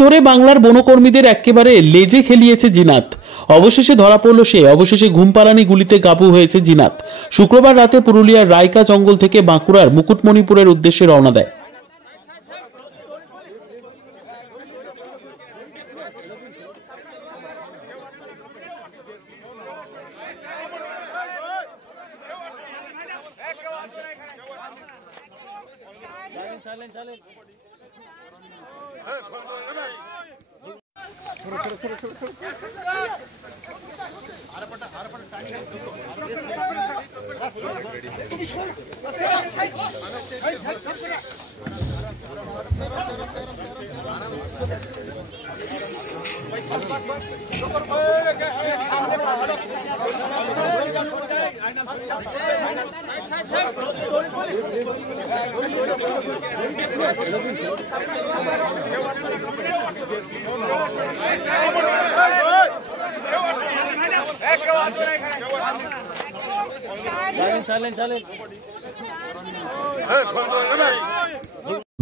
ধরে বাংলার বনকর্মীদের একেবারে লেজে খেলিয়েছে জিনাত। অবশেষে ধরা পড়ল সে। অবশেষে ঘুমপাড়ানি গুলিতে কাবু হয়েছে জিনাত। শুক্রবার রাতে পুরুলিয়ার রায়কা জঙ্গল থেকে বাঁকুড়ার মুকুটমণিপুরের উদ্দেশ্যে রওনা দেয়।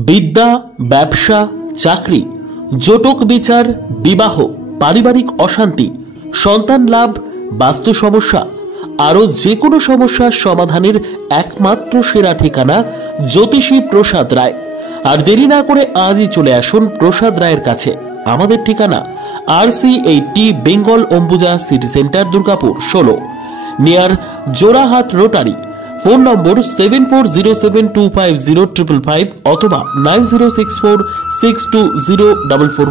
বিদ্যা, ব্যবসা, চাকরি, জটক বিচার, বিবাহ, পারিবারিক অশান্তি, সন্তান লাভ, বাস্তু সমস্যা, আরো যে কোনো সমস্যার সমাধানের একমাত্র সেরা ঠিকানা জ্যোতিষী প্রসাদ রায়। আর দেরি না করে আজই চলে আসুন প্রসাদ রায়ের কাছে। আমাদের ঠিকানা RC80 Bengal Ambuja city centre, Durgapur 16, near Jorhat rotary. Phone নম্বর 7407250555 অথবা 9064620444।